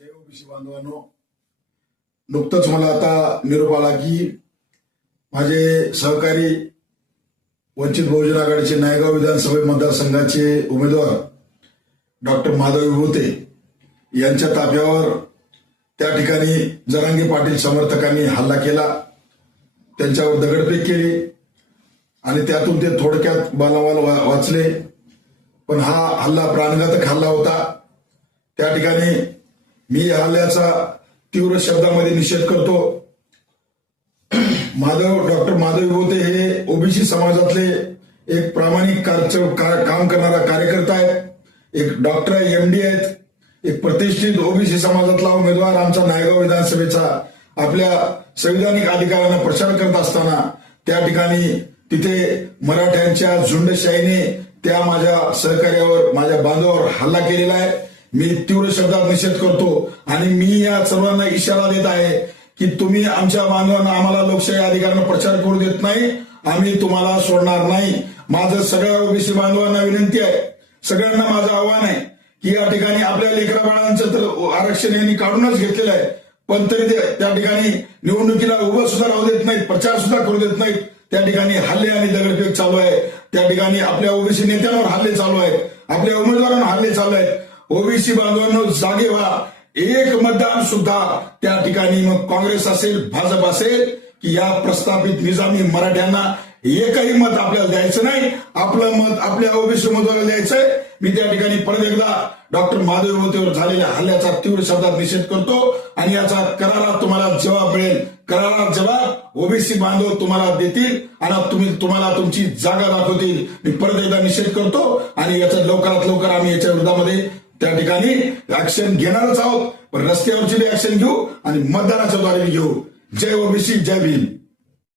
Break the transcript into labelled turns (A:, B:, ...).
A: जय OBC बांधवांनो नुकतंच मला आता निरोप आला की माझे सहकारी वंचित बहुजन आघाडीचे नायगाव विधानसभा मतदारसंघाचे उमेदवार डॉक्टर माधव होते यांच्या ताफ्यावर त्या ठिकाणी जरांगे पाटील समर्थकांनी हल्ला केला त्यांच्यावर दगडफेक केली आणि त्यातून ते थोडक्यात बालावाल वाचले पण हा हल्ला प्राणघातक हल्ला होता त्या ठिकाणी मी या हल्ल्याचा तीव्र शब्दामध्ये निषेध करतो माधव डॉक्टर माधव हे ओबीसी समाजातले एक प्रामाणिक काम करणारा कार्यकर्ता आहेत एक डॉक्टर एम डी आहेत एक प्रतिष्ठित ओबीसी समाजातला उमेदवार आमचा नायगाव विधानसभेचा आपल्या संविधानिक अधिकारांना प्रचार करत असताना त्या ठिकाणी तिथे मराठ्यांच्या झुंडशाहीने त्या माझ्या सहकार्यावर माझ्या बांधवावर हल्ला केलेला आहे मी तीव्र शब्दात निषेध करतो आणि मी या सर्वांना इशारा देत आहे की तुम्ही आमच्या बांधवांना आम्हाला लोकशाही अधिकाऱ्यांना प्रचार करू देत नाही आम्ही तुम्हाला सोडणार नाही माझं सगळ्या ओबीसी बांधवांना विनंती आहे सगळ्यांना माझं आव्हान आहे की या ठिकाणी आपल्या लेकरा बाळांचं तर आरक्षण यांनी काढूनच घेतलेलं आहे पण तरी त्या ठिकाणी निवडणुकीला उभं सुद्धा राहू देत नाहीत प्रचार सुद्धा करू देत नाहीत त्या ठिकाणी हल्ले आणि दगडफेक चालू आहे त्या ठिकाणी आपल्या ओबीसी नेत्यांवर हल्ले चालू आहेत आपल्या उमेदवारांवर हल्ले चालू आहेत ओबीसी बांधवांनो जागे व्हा एक मतदान सुद्धा त्या ठिकाणी मग काँग्रेस असेल भाजप असेल की या प्रस्थापित निजामी मराठ्यांना एकही मत आपल्याला द्यायचं नाही आपलं मत आपल्या ओबीसी उमेदवाराला द्यायचंय मी त्या ठिकाणी परत एकदा डॉक्टर महादेव झालेल्या हल्ल्याचा तीव्र शब्दात निषेध करतो आणि याचा करारात तुम्हाला जबाब मिळेल करारात जवाब ओबीसी बांधव तुम्हाला देतील आणि तुम्ही तुम्हाला तुमची जागा दाखवतील मी परत एकदा निषेध करतो आणि याचा लवकरात लवकर आम्ही याच्या विरोधामध्ये त्या ठिकाणी ऍक्शन घेणारच आहोत पण रस्त्यावरची बी ऍक्शन घेऊ आणि मतदानाच्या द्वारे घेऊ जय ओबीसी हो, जय भीम